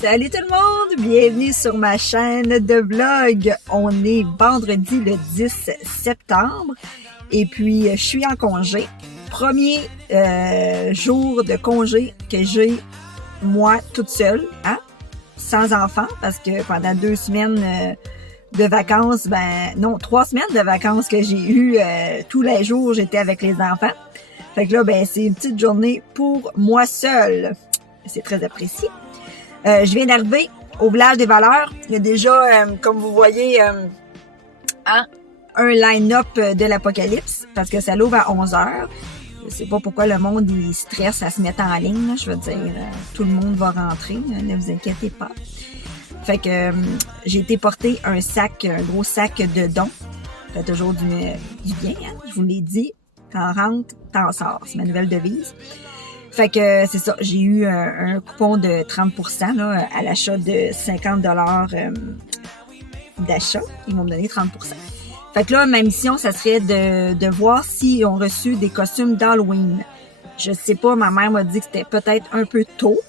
Salut tout le monde, bienvenue sur ma chaîne de vlog. On est vendredi le 10 septembre et puis je suis en congé. Premier jour de congé que j'ai moi toute seule, hein, sans enfant, parce que pendant 2 semaines de vacances, 3 semaines de vacances que j'ai eu tous les jours, j'étais avec les enfants. Fait que là, c'est une petite journée pour moi seule. C'est très apprécié. Je viens d'arriver au village des valeurs. Il y a déjà, comme vous voyez, un line-up de l'apocalypse parce que ça l'ouvre à 11h. Je sais pas pourquoi le monde il stresse à se mettre en ligne. Là. Je veux dire, tout le monde va rentrer. Ne vous inquiétez pas. Fait que j'ai été porter un gros sac de dons. Ça fait toujours du bien, hein? Je vous l'ai dit. T'en rentres, t'en sors. C'est ma nouvelle devise. Fait que c'est ça, j'ai eu un coupon de 30% là, à l'achat de 50$ d'achat. Ils m'ont donné 30%. Fait que là, ma mission, ça serait de voir s'ils ont reçu des costumes d'Halloween. Je sais pas, ma mère m'a dit que c'était peut-être un peu tôt.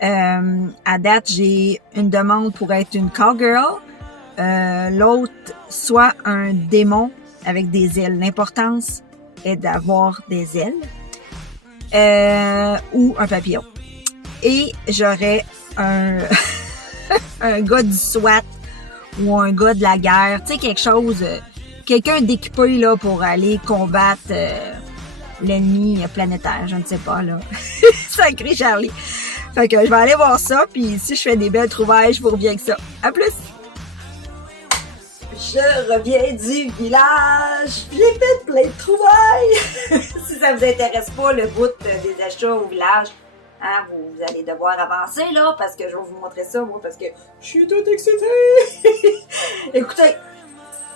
À date, j'ai une demande pour être une cowgirl. L'autre, soit un démon avec des ailes. L'importance est d'avoir des ailes. Ou un papillon. Et j'aurais un un gars du SWAT ou un gars de la guerre, tu sais, quelque chose, quelqu'un d'équipé là pour aller combattre l'ennemi planétaire, je ne sais pas là. Sacré Charlie. Fait que je vais aller voir ça, puis si je fais des belles trouvailles, je vous reviens avec ça. À plus! Je reviens du village. J'ai fait plein de trouvailles. Si ça vous intéresse pas, le bout des achats au village, hein, vous allez devoir avancer, là, parce que je vais vous montrer ça, moi, parce que je suis toute excitée. Écoutez,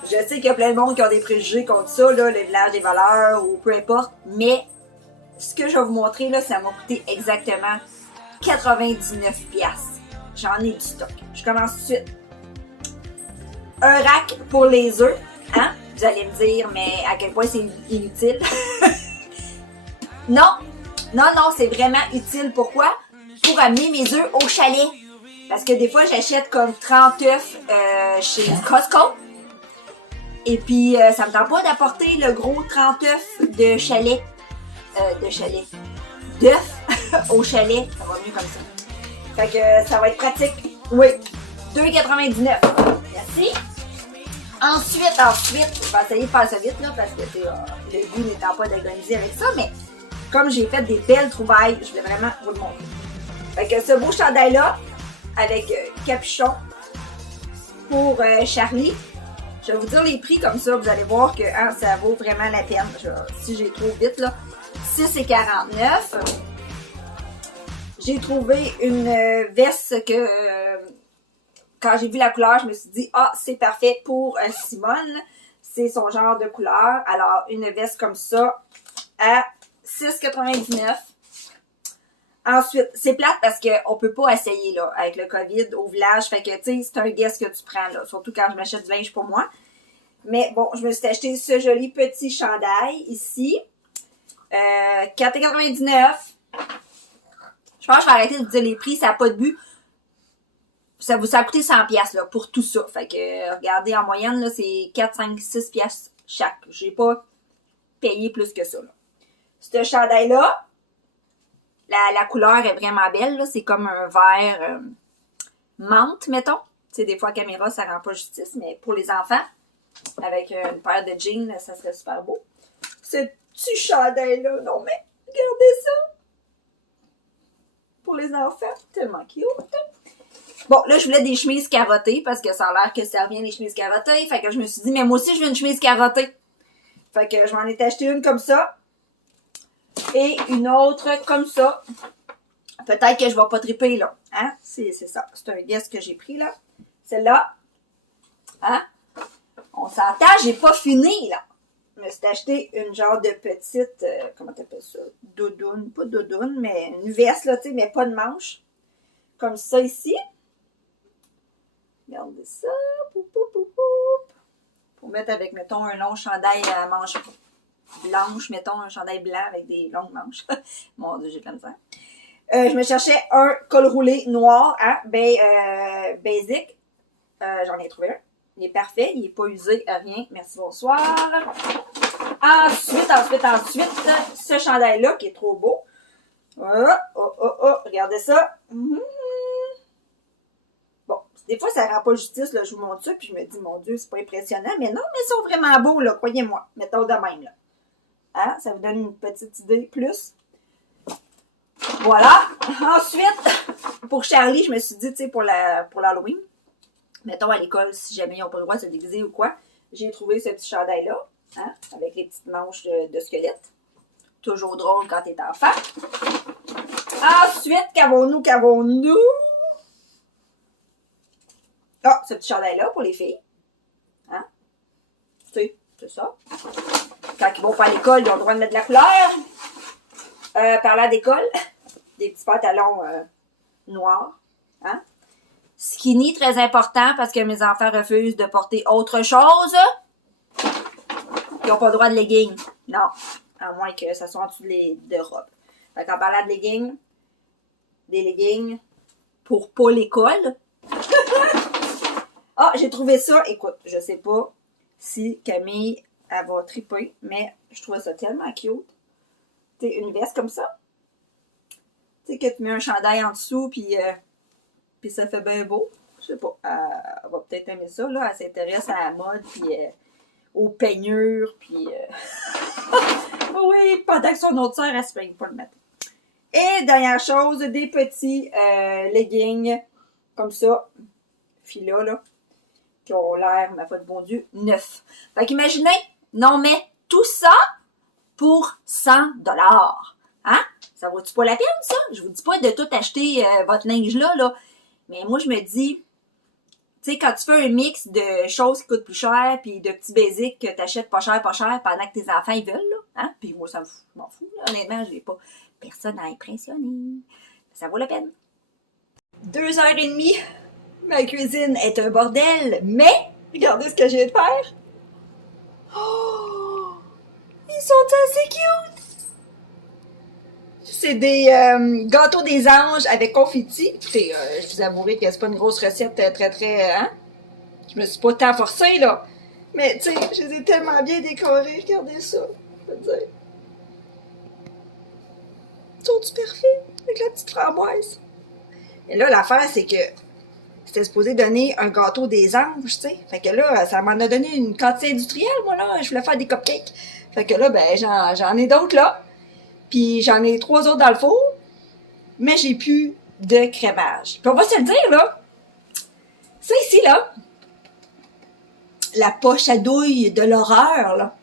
je sais qu'il y a plein de monde qui ont des préjugés contre ça, là, le village des valeurs, ou peu importe, mais ce que je vais vous montrer, là, ça m'a coûté exactement 99$. J'en ai du stock. Je commence tout de suite. Un rack pour les œufs, hein? Vous allez me dire, mais à quel point c'est inutile? Non, c'est vraiment utile. Pourquoi? Pour amener mes œufs au chalet. Parce que des fois, j'achète comme 30 œufs chez Costco. Et puis, ça me tente pas d'apporter le gros 30 œufs de chalet. D'œufs au chalet. Ça va mieux comme ça. Fait que ça va être pratique. Oui. 2,99$. Merci. Ensuite, je vais essayer de faire ça vite, là, parce que le but n'étant pas d'organiser avec ça, mais comme j'ai fait des belles trouvailles, je voulais vraiment vous le montrer. Fait que ce beau chandail-là, avec capuchon, pour Charlie, je vais vous dire les prix comme ça, vous allez voir que hein, ça vaut vraiment la peine. Si j'ai trop vite, là, 6,49$. J'ai trouvé une veste que... quand j'ai vu la couleur, je me suis dit, c'est parfait pour Simone. C'est son genre de couleur. Alors, une veste comme ça à 6,99$. Ensuite, c'est plate parce qu'on peut pas essayer, là, avec le COVID au village. Fait que, tu sais, c'est un guess que tu prends, là. Surtout quand je m'achète du linge pour moi. Mais bon, je me suis acheté ce joli petit chandail ici. 4,99$. Je pense que je vais arrêter de vous dire les prix. Ça n'a pas de but. Ça a coûté 100$ là, pour tout ça. Fait que, regardez, en moyenne, là, c'est 4, 5, 6$ chaque. J'ai pas payé plus que ça, là. Ce chandail-là, la couleur est vraiment belle, là. C'est comme un vert menthe, mettons. Tu sais, des fois, à la caméra, ça rend pas justice, mais pour les enfants, avec une paire de jeans, ça serait super beau. Ce petit chandail-là, non mais, regardez ça! Pour les enfants, tellement cute! Bon, là, je voulais des chemises carottées parce que ça a l'air que ça revient des chemises carottées. Fait que je me suis dit, mais moi aussi, je veux une chemise carottée. Fait que je m'en ai acheté une comme ça. Et une autre comme ça. Peut-être que je vais pas triper, là. Hein? C'est ça. C'est un guess que j'ai pris, là. Celle-là. Hein? On s'entend, j'ai pas fini, là. Je me suis acheté une genre de petite, comment t'appelles ça? Doudoune. Pas doudoune, mais une veste, là, tu sais, mais pas de manche. Comme ça, ici. Regardez ça. Poup, poup, poup, poup. Pour mettre avec, mettons, un long chandail à manches blanches. Mettons, un chandail blanc avec des longues manches. Mon Dieu, j'ai de la misère. Je me cherchais un col roulé noir, hein, basic. J'en ai trouvé un. Il est parfait, il est pas usé, rien. Merci, bonsoir. Ensuite, ce chandail-là qui est trop beau. Regardez ça. Bon, des fois, ça rend pas justice, là, je vous montre ça, puis je me dis, mon Dieu, c'est pas impressionnant. Mais non, mais ils sont vraiment beaux, là, croyez-moi. Mettons de même, là. Hein? Ça vous donne une petite idée plus. Voilà. Ensuite, pour Charlie, je me suis dit, tu sais, pour l'Halloween, mettons à l'école, si jamais ils n'ont pas le droit de se déguiser ou quoi, j'ai trouvé ce petit chandail-là, hein, avec les petites manches de squelette. Toujours drôle quand t'es enfant. Ensuite, qu'avons-nous? Ah, ce petit chandail-là pour les filles. Hein? Tu sais, c'est ça. Quand ils vont pas à l'école, ils ont le droit de mettre de la couleur. Parlant d'école, des petits pantalons noirs. Hein? Skinny, très important, parce que mes enfants refusent de porter autre chose. Ils n'ont pas le droit de leggings. Non. À moins que ça soit en dessous de robes. Fait qu'en parlant de leggings, des leggings pour pas l'école. Ah, j'ai trouvé ça. Écoute, je sais pas si Camille, elle va triper, mais je trouvais ça tellement cute. Tu sais, une veste comme ça. Tu sais, que tu mets un chandail en dessous, puis ça fait bien beau. Je sais pas. Elle va peut-être aimer ça, là. Elle s'intéresse à la mode, puis aux peignures, puis... oui, pendant que son autre sœur, elle se peigne pas le matin. Et dernière chose, des petits leggings, comme ça, fila, là, qui ont l'air, ma foi de bon Dieu, neufs. Fait qu'imaginez, non mais tout ça pour 100 $. Hein? Ça vaut-tu pas la peine, ça? Je vous dis pas de tout acheter votre linge là. Mais moi, je me dis, tu sais, quand tu fais un mix de choses qui coûtent plus cher, puis de petits basics que t'achètes pas cher, pendant que tes enfants, ils veulent, là. Hein? Puis moi, ça m'en fout, là. Honnêtement, je n'ai pas personne à impressionner. Ça vaut la peine. 2h30. Ma cuisine est un bordel, mais regardez ce que j'ai de faire. Oh! Ils sont assez cute! C'est des gâteaux des anges avec confetti. Écoutez, je vous avouerai que c'est pas une grosse recette très, hein? Je me suis pas tant forcée, là. Mais, tu sais, je les ai tellement bien décorés. Regardez ça, je veux dire. Ils sont-tu parfaits? Avec la petite framboise. Et là, l'affaire, c'est que c'était supposé donner un gâteau des anges, tu sais. Fait que là, ça m'en a donné une quantité industrielle, moi, là. Je voulais faire des cupcakes. Fait que là, ben, j'en ai d'autres, là. Puis j'en ai 3 autres dans le four. Mais j'ai plus de crémage. Puis on va se le dire, là. Ça ici, là. La poche à douille de l'horreur, là.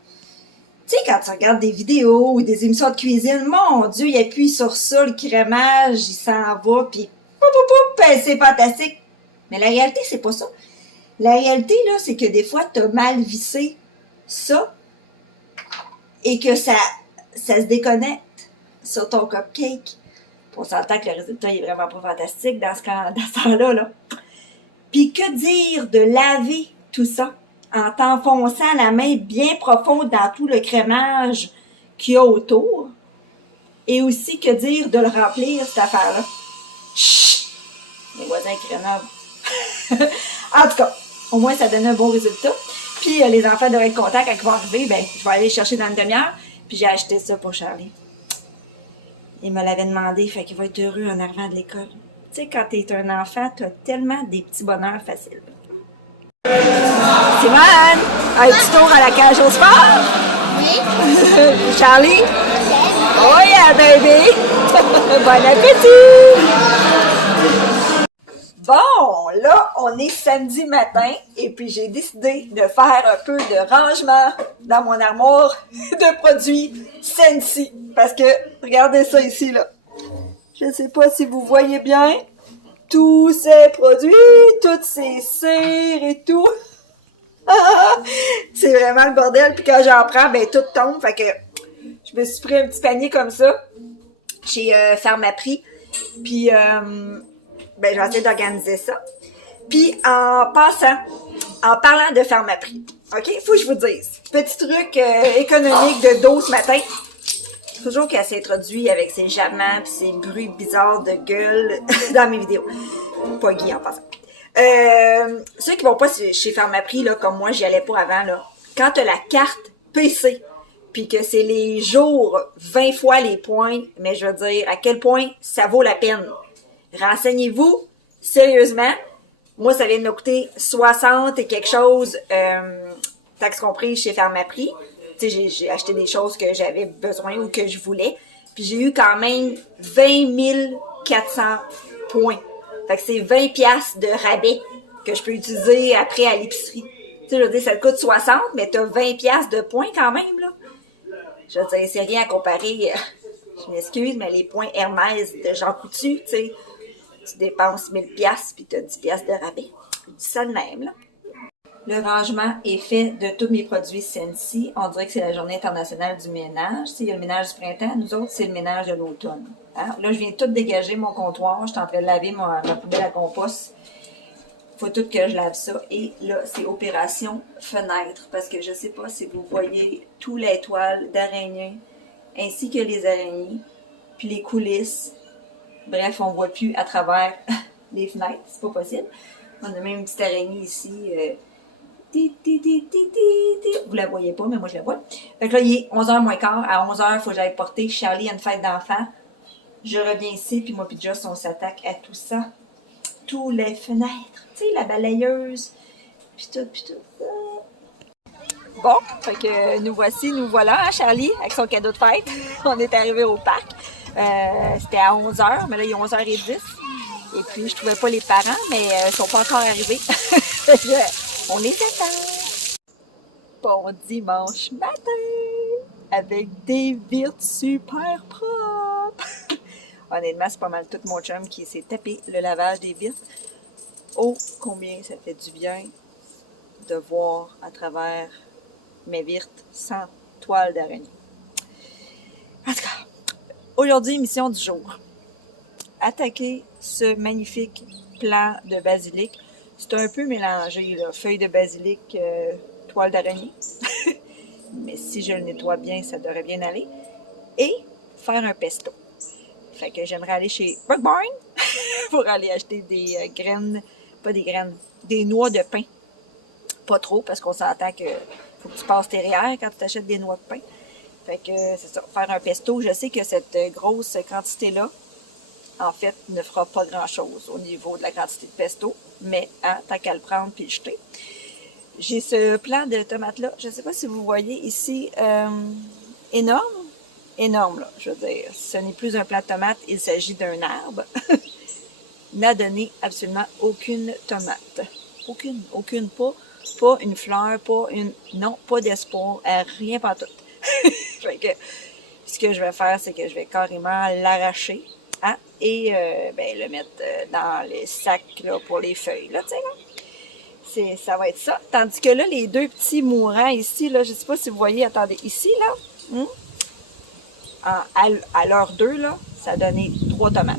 Tu sais, quand tu regardes des vidéos ou des émissions de cuisine, mon Dieu, il appuie sur ça, le crémage, il s'en va, puis c'est fantastique. Mais la réalité, c'est pas ça. La réalité, là, c'est que des fois, t'as mal vissé ça et que ça se déconnecte sur ton cupcake. On s'entend que le résultat est vraiment pas fantastique dans ce temps-là, là. Puis que dire de laver tout ça en t'enfonçant la main bien profonde dans tout le crémage qu'il y a autour? Et aussi, que dire de le remplir, cette affaire-là? Chut! Les voisins créneurs. En tout cas, au moins, ça donne un bon résultat. Puis, les enfants devraient être contents quand ils vont arriver. Ben, je vais aller chercher dans une demi-heure. Puis, j'ai acheté ça pour Charlie. Il me l'avait demandé, fait qu'il va être heureux en arrivant de l'école. Tu sais, quand t'es un enfant, t'as tellement des petits bonheurs faciles. Simone! Un petit tour à la cage au sport? Oui. Charlie? Oh yeah, baby! Bon appétit! Bon, là, on est samedi matin et puis j'ai décidé de faire un peu de rangement dans mon armoire de produits Scentsy. Parce que, regardez ça ici, là. Je ne sais pas si vous voyez bien. Tous ces produits, toutes ces cires et tout. C'est vraiment le bordel. Puis quand j'en prends, ben tout tombe. Fait que je me suis pris un petit panier comme ça chez Pharmaprix. Puis ben je vais essayer d'organiser ça. Puis en parlant de Pharmaprix, ok, faut que je vous dise, petit truc économique de dos ce matin. Toujours qu'elle s'introduit avec ses jappements pis ses bruits bizarres de gueule dans mes vidéos. Pas Guy en passant. Ceux qui vont pas chez Pharmaprix, là, comme moi, j'y allais pas avant, là. Quand t'as la carte PC, puis que c'est les jours 20 fois les points, mais je veux dire, à quel point ça vaut la peine. Renseignez-vous, sérieusement. Moi, ça vient de me coûter 60 et quelque chose, taxes comprises chez Pharmaprix. Tu sais, j'ai acheté des choses que j'avais besoin ou que je voulais. Puis j'ai eu quand même 20 400 points. Fait que c'est 20 piastres de rabais que je peux utiliser après à l'épicerie. Tu sais, je veux dire, ça te coûte 60, mais t'as 20 piastres de points quand même, là. Je veux dire, c'est rien à comparer, je m'excuse, mais les points Hermès de Jean Coutu, tu sais, tu dépenses 1000 piastres puis t'as 10 piastres de rabais. Je dis ça de même, là. Le rangement est fait de tous mes produits Scentsy. On dirait que c'est la journée internationale du ménage. Il y a le ménage du printemps. Nous autres, c'est le ménage de l'automne. Hein? Là, je viens tout dégager mon comptoir. Je suis en train de laver ma poubelle à compost. Il faut tout que je lave ça. Et là, c'est opération fenêtre. Parce que je sais pas si vous voyez tout l'étoile d'araignées, ainsi que les araignées, puis les coulisses. Bref, on voit plus à travers les fenêtres. C'est pas possible. On a même une petite araignée ici. Vous la voyez pas, mais moi je la vois. Fait que là, il est 11h moins quart. À 11h, il faut que j'aille porter Charlie à une fête d'enfants. Je reviens ici, puis moi puis Joss, on s'attaque à tout ça. Tous les fenêtres. Tu sais, la balayeuse. Puis tout ça. Bon, fait que nous voici, nous voilà, hein, Charlie, avec son cadeau de fête. On est arrivé au parc. C'était à 11h, mais là, il est 11h10. Et puis, je trouvais pas les parents, mais ils sont pas encore arrivés. On les attend. Bon dimanche matin, avec des virtes super propres. Honnêtement, c'est pas mal tout mon chum qui s'est tapé le lavage des virtes. Oh, combien ça fait du bien de voir à travers mes virtes sans toile d'araignée. En tout cas, aujourd'hui, mission du jour. Attaquer ce magnifique plant de basilic. C'est un peu mélangé, là. Feuilles de basilic, toile d'araignée. Mais si je le nettoie bien, ça devrait bien aller. Et faire un pesto. Fait que j'aimerais aller chez Brook Barn pour aller acheter des graines, pas des graines, des noix de pain. Pas trop, parce qu'on s'entend que faut que tu passes tes REER quand tu achètes des noix de pain. Fait que c'est ça, faire un pesto. Je sais que cette grosse quantité-là, en fait, ne fera pas grand-chose au niveau de la quantité de pesto, mais hein, tant qu'à le prendre puis le jeter. J'ai ce plant de tomates-là, je ne sais pas si vous voyez ici, énorme, là, je veux dire. Ce n'est plus un plant de tomates, il s'agit d'un arbre. N'a donné absolument aucune tomate. Aucune, pas une fleur, pas d'espoir, rien pas tout. Fait que, ce que je vais faire, c'est que je vais carrément l'arracher. Hein? Et le mettre dans les sacs là, pour les feuilles. Là, tu sais, là. Ça va être ça. Tandis que là, les deux petits mourants ici, là, je ne sais pas si vous voyez, attendez, ici, là, à l'heure 2, là, ça a donné 3 tomates.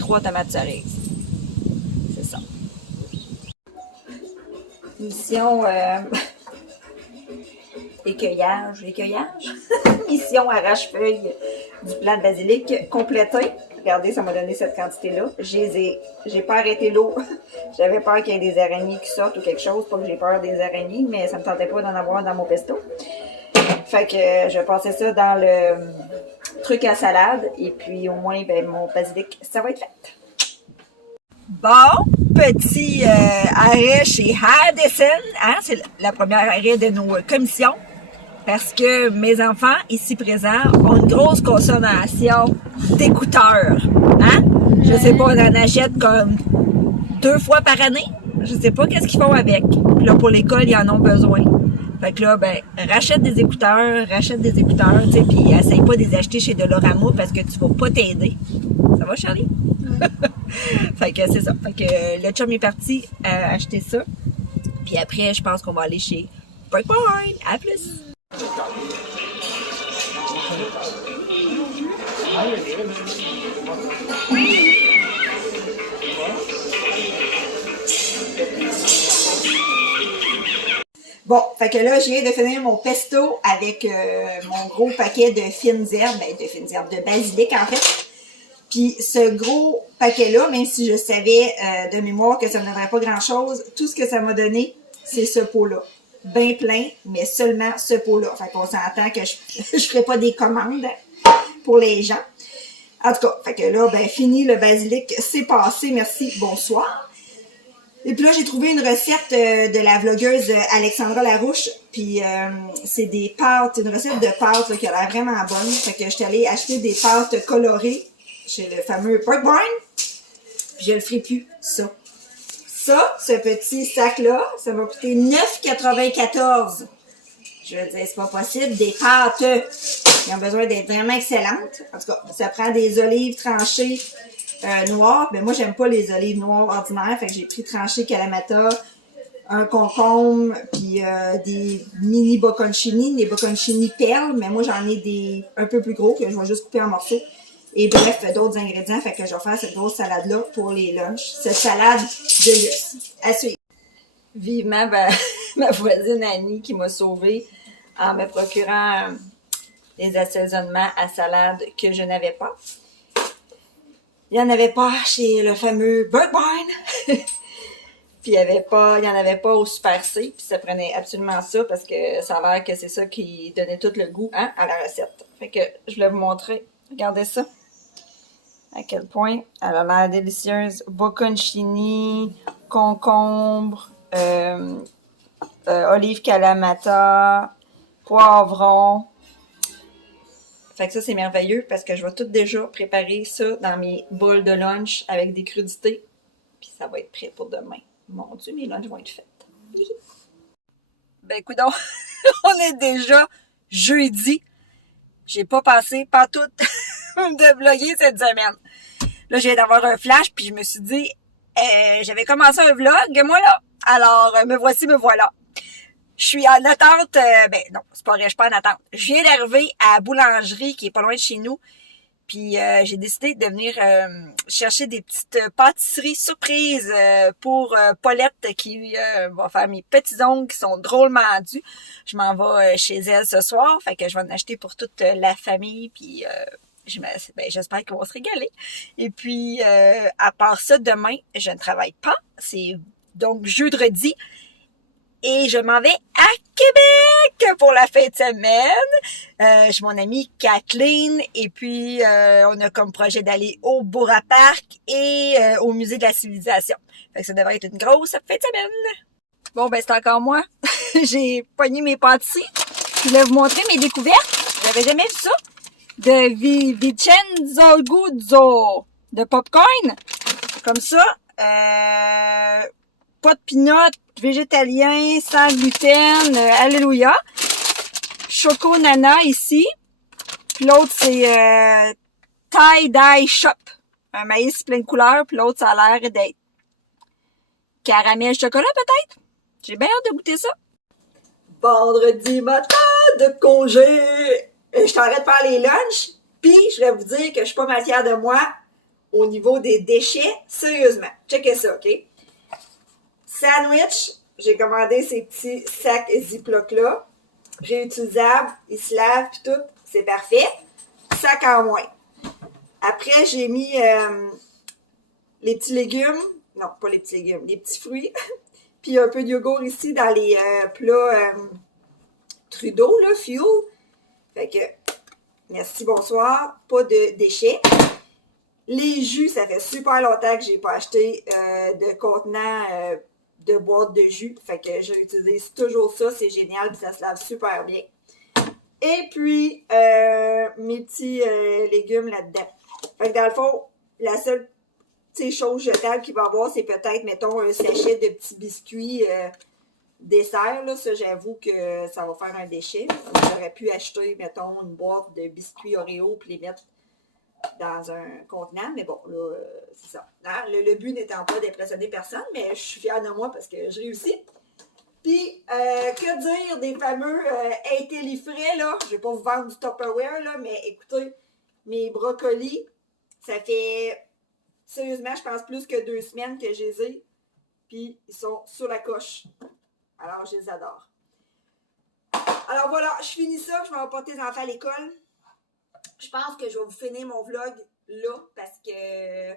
3 tomates cerises. C'est ça. Mission écueillage. Mission arrache-feuille du plant de basilic complété. Regardez, ça m'a donné cette quantité-là. J'ai pas arrêté l'eau. J'avais peur qu'il y ait des araignées qui sortent ou quelque chose. Pas que j'ai peur des araignées, mais ça me tentait pas d'en avoir dans mon pesto. Fait que je vais passer ça dans le truc à salade. Et puis au moins, mon basilic, ça va être fait. Bon, petit arrêt chez Hadison. Hein? C'est la première arrêt de nos commissions. Parce que mes enfants, ici présents, ont une grosse consommation d'écouteurs. Hein? Je sais pas, on en achète comme 2 fois par année. Je sais pas qu'est-ce qu'ils font avec. Puis là, pour l'école, ils en ont besoin. Fait que là, rachète des écouteurs, tu sais, puis essaye pas de les acheter chez Dolorama parce que tu vas pas t'aider. Ça va, Charlie? Fait que c'est ça. Fait que le chum est parti acheter ça. Puis après, je pense qu'on va aller chez Brook Barn. À plus! Bon, fait que là, je viens de finir mon pesto avec mon gros paquet de fines herbes, de basilic en fait. Puis ce gros paquet-là, même si je savais de mémoire que ça ne me donnerait pas grand-chose, tout ce que ça m'a donné, c'est ce pot-là. Bien plein, mais seulement ce pot-là. Fait qu'on s'entend que je ferai pas des commandes pour les gens. En tout cas, fait que là, ben fini le basilic, c'est passé, merci, bonsoir. Et puis là, j'ai trouvé une recette de la vlogueuse Alexandra Larouche. Puis c'est des pâtes, une recette de pâtes là, qui a l'air vraiment bonne. Fait que je suis allée acheter des pâtes colorées chez le fameux Pork Barn. Puis je le ferai plus, ça. Ça, ce petit sac-là, ça m'a coûté 9,94. Je veux dire, c'est pas possible. Des pâtes qui ont besoin d'être vraiment excellentes. En tout cas, ça prend des olives tranchées noires. Mais moi, j'aime pas les olives noires ordinaires. Fait que j'ai pris tranché Kalamata, un concombre, puis des mini bocconcini, des bocconcini perles. Mais moi, j'en ai des un peu plus gros que je vais juste couper en morceaux. Et bref, d'autres ingrédients. Fait que je vais faire cette grosse salade-là pour les lunchs. Cette salade de luxe. À suivre. Vivement ma voisine Annie qui m'a sauvée en me procurant des assaisonnements à salade que je n'avais pas. Il n'y en avait pas chez le fameux Burke Barn. Puis il n'y en avait pas au Super C. Puis ça prenait absolument ça parce que ça a l'air que c'est ça qui donnait tout le goût à la recette. Fait que je voulais vous montrer. Regardez ça. À quel point elle a l'air délicieuse. Bocconcini, concombre, olive Kalamata, poivron. Fait que ça, c'est merveilleux parce que je vais tout déjà préparer ça dans mes bols de lunch avec des crudités. Puis ça va être prêt pour demain. Mon Dieu, mes lunchs vont être faits. Ben, coudonc, on est déjà jeudi. J'ai pas passé partout de vlogger cette semaine. Là, je viens d'avoir un flash, puis je me suis dit, j'avais commencé un vlog, moi là. Alors, me voici, me voilà. Je suis en attente, non, c'est pas vrai, je suis pas en attente. Je viens d'arriver à la boulangerie qui est pas loin de chez nous. Puis j'ai décidé de venir chercher des petites pâtisseries surprises pour Paulette qui va faire mes petits ongles qui sont drôlement dus. Je m'en vais chez elle ce soir, fait que je vais en acheter pour toute la famille. Puis j'espère qu'ils vont se régaler. Et puis à part ça, demain, je ne travaille pas. C'est donc jeudi. Et je m'en vais à Québec pour la fin de semaine. J'ai mon amie Kathleen et puis on a comme projet d'aller au Bourra Park et au Musée de la Civilisation. Fait que ça devrait être une grosse fin de semaine. Bon, ben c'est encore moi. J'ai pogné mes pâtisseries. Je voulais vous montrer mes découvertes. J'avais jamais vu ça. De Vincenzo Guzzo de popcorn. Comme ça. Pas de peanut, végétalien, sans gluten, alléluia. Choco Nana ici. Puis l'autre, c'est Tie-Dye Shop. Un maïs plein de couleurs. Puis l'autre, ça a l'air d'être caramel chocolat, peut-être. J'ai bien hâte de goûter ça. Vendredi matin de congé. Je t'arrête de faire les lunchs. Puis, je vais vous dire que je suis pas mal fière de moi au niveau des déchets. Sérieusement. Checkez ça, OK? Sandwich, j'ai commandé ces petits sacs Ziploc-là. Réutilisables, ils se lavent pis tout, c'est parfait. Sac en moins. Après, j'ai mis les petits légumes. Non, pas les petits légumes, les petits fruits. Puis un peu de yogourt ici dans les plats Trudeau, là, Fuel. Fait que, merci, bonsoir. Pas de déchets. Les jus, ça fait super longtemps que j'ai pas acheté de contenant de boîte de jus. Fait que j'utilise toujours ça. C'est génial. Puis ça se lave super bien. Et puis, mes petits légumes là-dedans. Fait que dans le fond, la seule chose jetable qu'il va y avoir, c'est peut-être, mettons, un sachet de petits biscuits dessert. Là. Ça, j'avoue que ça va faire un déchet. J'aurais pu acheter, mettons, une boîte de biscuits Oreo puis les mettre dans un contenant, mais bon, là, c'est ça. Hein? Le but n'étant pas d'impressionner personne, mais je suis fière de moi parce que je réussis. Puis, que dire des fameux intellifrais, là? Je vais pas vous vendre du Tupperware, là, mais écoutez, mes brocolis, ça fait, sérieusement, je pense plus que 2 semaines que je les ai, puis ils sont sur la coche. Alors, je les adore. Alors voilà, je finis ça, je m'en vais porter les enfants à l'école. Je pense que je vais vous finir mon vlog là, parce que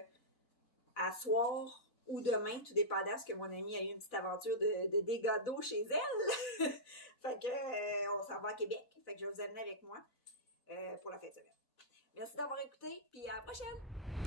à soir ou demain, tout dépendant, parce que mon amie a eu une petite aventure de dégâts d'eau chez elle. Fait que on s'en va à Québec. Fait que je vais vous amener avec moi pour la fin de semaine. Merci d'avoir écouté, puis à la prochaine!